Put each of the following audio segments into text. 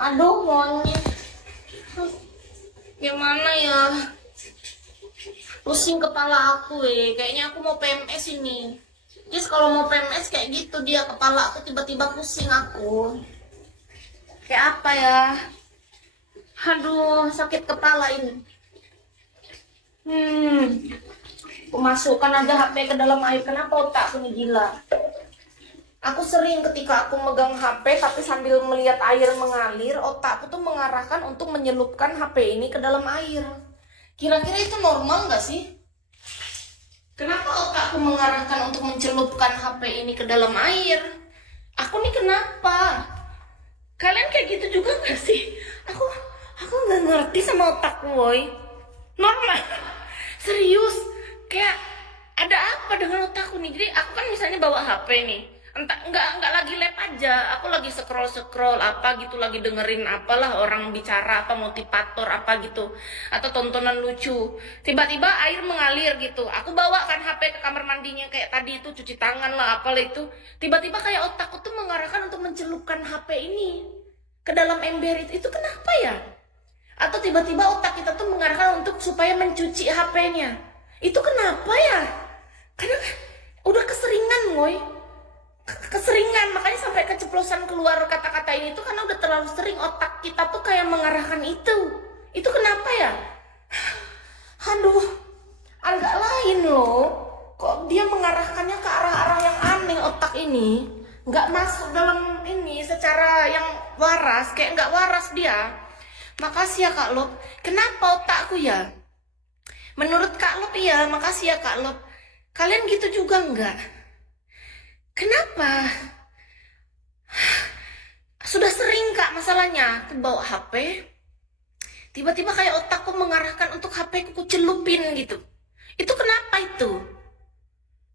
Aduh, monyet. Gimana ya? Pusing kepala aku Kayaknya aku mau PMS ini. Yes, kalau mau PMS kayak gitu dia kepala aku tiba-tiba pusing aku. Kayak apa ya? Aduh, sakit kepala ini. Aku masukkan aja HP ke dalam air. Kenapa otakku ini gila? Aku sering ketika aku megang HP tapi sambil melihat air mengalir, otakku tuh mengarahkan untuk menyelupkan HP ini ke dalam air. Kira-kira itu normal nggak sih? Kenapa otakku mengarahkan untuk mencelupkan HP ini ke dalam air? Aku nih kenapa? Kalian kayak gitu juga nggak sih? Aku nggak ngerti sama otakku, woy. Normal. Serius. Kayak ada apa dengan otakku nih? Jadi aku kan misalnya bawa HP nih. Entah nggak lagi lab aja, aku lagi scroll apa gitu, lagi dengerin apalah orang bicara apa motivator apa gitu, atau tontonan lucu, tiba-tiba air mengalir gitu, aku bawa kan HP ke kamar mandinya kayak tadi itu, cuci tangan lah apalah itu, tiba-tiba kayak otakku tuh mengarahkan untuk mencelupkan HP ini ke dalam ember itu kenapa ya? Atau tiba-tiba otak kita tuh mengarahkan untuk supaya mencuci HP-nya, itu kenapa ya? Karena udah keseringan, woy. Keseringan, makanya sampai keceplosan keluar kata-kata ini tuh karena udah terlalu sering otak kita tuh kayak mengarahkan itu kenapa ya? Aduh, agak lain loh, kok dia mengarahkannya ke arah-arah yang aneh. Otak ini nggak masuk dalam ini secara yang waras, kayak nggak waras dia. Makasih ya Kak Lop. Kenapa otakku ya? Menurut Kak Lop iya, makasih ya Kak Lop. Kalian gitu juga nggak? Kenapa? Sudah sering Kak masalahnya, aku bawa HP, tiba-tiba kayak otakku mengarahkan untuk HP ku celupin gitu. Itu kenapa itu?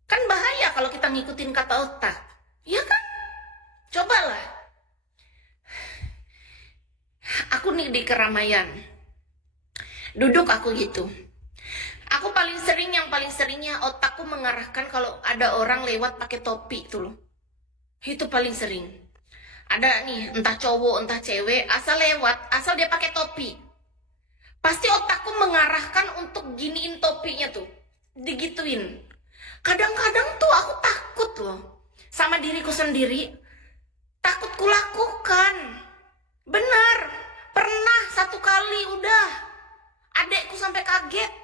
Kan bahaya kalau kita ngikutin kata otak. Iya kan? Cobalah. Aku nih di keramaian, duduk aku gitu. Aku yang paling seringnya otakku mengarahkan kalau ada orang lewat pakai topi itu loh. Itu paling sering. Ada nih, entah cowok, entah cewek, asal lewat, asal dia pakai topi. Pasti otakku mengarahkan untuk giniin topinya tuh. Digituin. Kadang-kadang tuh aku takut loh. Sama diriku sendiri. Takut kulakukan. Benar. Pernah satu kali udah. Adekku sampai kaget.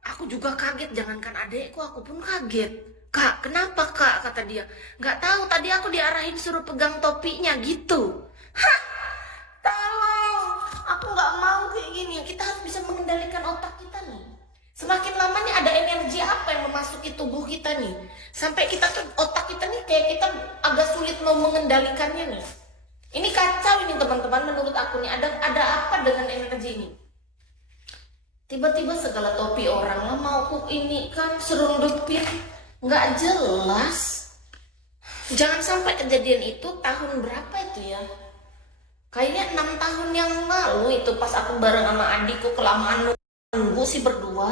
Aku juga kaget, jangankan adekku, aku pun kaget. Kak, kenapa Kak? Kata dia. Nggak tahu, tadi aku diarahin suruh pegang topinya gitu. Hah, tolong. Aku nggak mau kayak gini. Kita harus bisa mengendalikan otak kita nih. Semakin lamanya ada energi apa yang memasuki tubuh kita nih. Sampai kita tuh, otak kita nih kayak kita agak sulit mau mengendalikannya nih. Ini kacau ini teman-teman, menurut aku nih. Ada apa dengan energi ini? Tiba-tiba segala topi orang lah mau aku ini kan serundupin, nggak jelas. Jangan sampai kejadian itu tahun berapa itu ya? Kayaknya 6 tahun yang lalu itu pas aku bareng sama adikku, kelamaan nunggu sih berdua.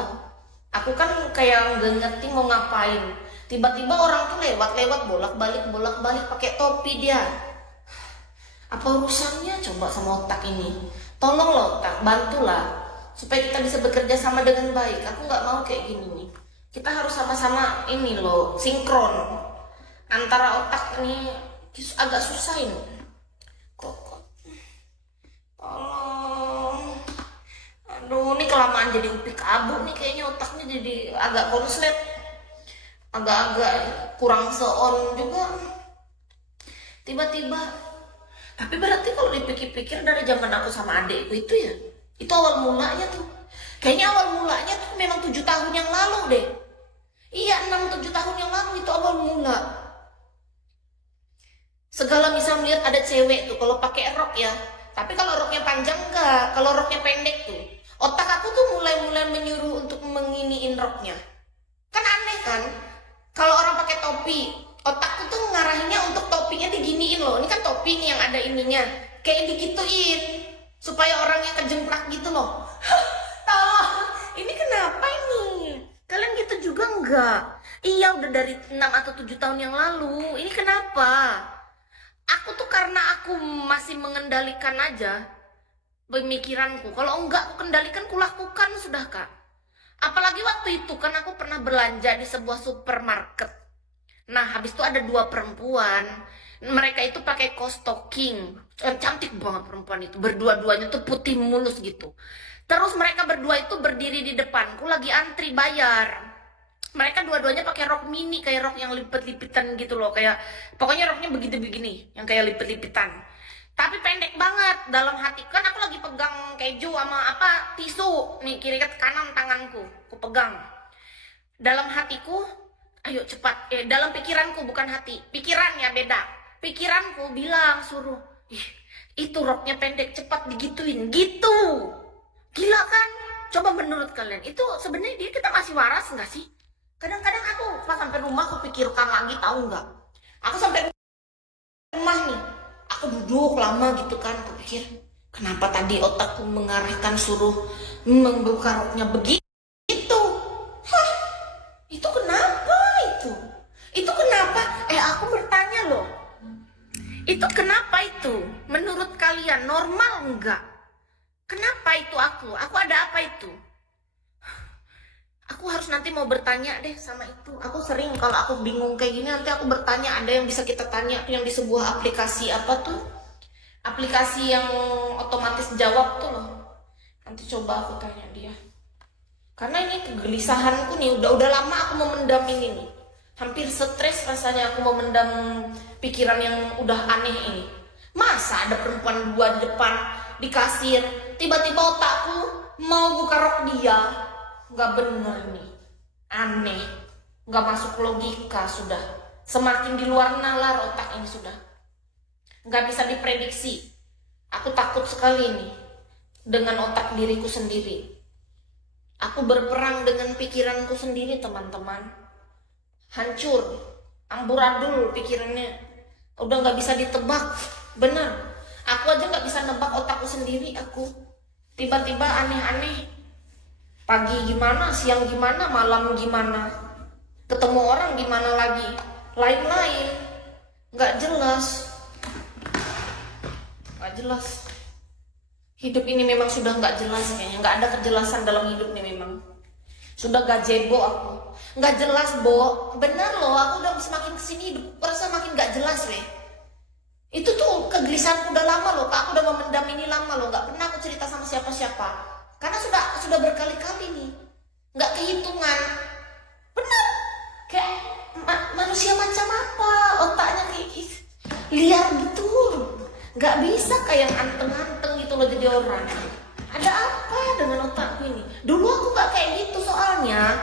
Aku kan kayak nggak ngerti mau ngapain. Tiba-tiba orang tuh lewat bolak-balik pakai topi dia. Apa urusannya coba sama otak ini? Tolong loh otak, bantulah. Supaya kita bisa bekerja sama dengan baik. Aku nggak mau kayak gini nih. Kita harus sama-sama ini loh, sinkron. Antara otak ini agak susah ini. Kok. Tolong. Aduh, ini kelamaan jadi upik abu nih kayaknya otaknya jadi agak konslet. Agak-agak kurang seon juga. Tiba-tiba. Tapi berarti kalau dipikir-pikir dari zaman aku sama adekku itu ya. Itu awal mulanya tuh. Kayaknya awal mulanya tuh memang 7 tahun yang lalu deh. Iya, 6-7 tahun yang lalu itu awal mula. Segala misal melihat ada cewek tuh kalau pakai rok ya. Tapi kalau roknya panjang enggak, kalau roknya pendek tuh. Otak aku tuh mulai menyuruh untuk menginiin roknya. Kan aneh kan? Kalau orang pakai topi, otakku tuh ngarahinnya untuk topinya diginiin loh. Ini kan topi nih yang ada ininya. Kayak digituin. Supaya orangnya kejengklak gitu loh. Tolong, ini kenapa ini? Kalian gitu juga enggak? Iya udah dari 6 atau 7 tahun yang lalu. Ini kenapa? Aku tuh karena aku masih mengendalikan aja pemikiranku. Kalau enggak aku kendalikan, kulakukan sudah, Kak. Apalagi waktu itu kan aku pernah belanja di sebuah supermarket. Nah, habis itu ada dua perempuan. Mereka itu pakai kaos stocking. Cantik banget perempuan itu. Berdua-duanya tuh putih mulus gitu. Terus mereka berdua itu berdiri di depanku lagi antri bayar. Mereka dua-duanya pakai rok mini, kayak rok yang lipet-lipitan gitu loh, kayak pokoknya roknya begitu begini, yang kayak lipet-lipitan. Tapi pendek banget. Dalam hati kan aku lagi pegang keju sama apa tisu nih, kiri ke kanan tanganku, aku pegang. Dalam hatiku, ayo cepat. Dalam pikiranku, bukan hati. Pikirannya beda. Pikiranku bilang suruh, ih, itu roknya pendek, cepat digituin, gitu. Gila kan? Coba menurut kalian, itu sebenarnya dia kita masih waras nggak sih? Kadang-kadang aku pas sampai rumah aku pikirkan lagi, tahu nggak? Aku sampai rumah nih, aku duduk lama gitu kan, aku pikir kenapa tadi otakku mengarahkan suruh membuka roknya begitu? Hah, itu kenapa itu? Itu kenapa? Aku bertanya loh, itu kenapa itu? Menurut kalian normal nggak? Kenapa itu aku? Aku ada apa itu? Aku harus nanti mau bertanya deh sama itu. Aku sering kalau aku bingung kayak gini nanti aku bertanya. Ada yang bisa kita tanya tuh yang di sebuah aplikasi apa tuh? Aplikasi yang otomatis jawab tuh loh. Nanti coba aku tanya dia. Karena ini kegelisahanku nih, udah lama aku memendam ini nih. Hampir stres rasanya aku memendam pikiran yang udah aneh ini. Masa ada perempuan dua di depan di kasir, tiba-tiba otakku mau buka rok dia. Nggak bener nih, aneh, nggak masuk logika sudah. Semakin di luar nalar otak ini sudah, nggak bisa diprediksi. Aku takut sekali nih dengan otak diriku sendiri. Aku berperang dengan pikiranku sendiri, teman-teman. Hancur, amburadul pikirannya, udah nggak bisa ditebak. Bener, aku aja nggak bisa nebak otakku sendiri. Aku tiba-tiba aneh-aneh. Pagi gimana, siang gimana, malam gimana, ketemu orang gimana lagi, lain-lain, nggak jelas. Hidup ini memang sudah nggak jelas kayaknya, nggak ada kejelasan dalam hidup ini memang. Sudah gazebo aku, nggak jelas Bo, bener loh, aku udah semakin kesini hidup rasa makin nggak jelas weh. Itu tuh kegelisahanku udah lama loh, Kak. Aku udah memendam ini lama loh, nggak pernah aku cerita sama siapa-siapa. Karena sudah berkali-kali nih, nggak kehitungan. Bener, kayak manusia macam apa, otaknya kayak liar betul. Nggak bisa kayak anteng-anteng gitu loh jadi orang. Ada apa dengan otakku ini? Dulu aku nggak kayak gitu soalnya.